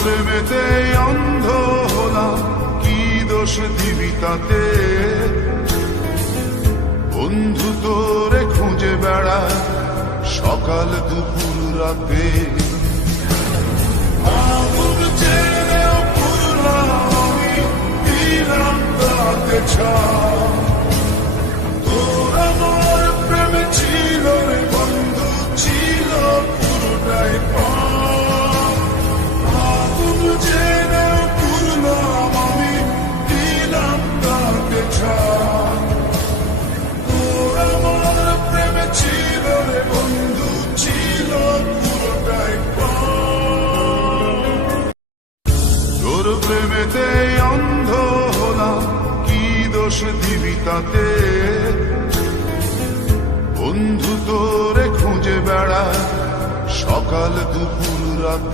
প্রেমেতে অন্ধ হলাম, কি দোষ দিবি তাতে? বন্ধু তোরে খুঁজে বেড়া সকাল দুপুর রাতে। আগুন জেনেও পুরলাম আমি, দিলাম তাতে ছাপ। তোর আমার প্রেমে ছিল রে বন্ধু, ছিল পুরোটাই পাপ। আগুন জেনেও পুরলাম আমি, দিলাম তাতে ছাপ। তোর আমার প্রেমে ছিল রে বন্ধু, ছিল পুরোটাই পাপ। তোর প্রেমেতে অন্ধ হলাম, কি দোষ দিবি তাতে? বন্ধু তোরে খুঁজে বেড়া সকাল দুপুর রাতে।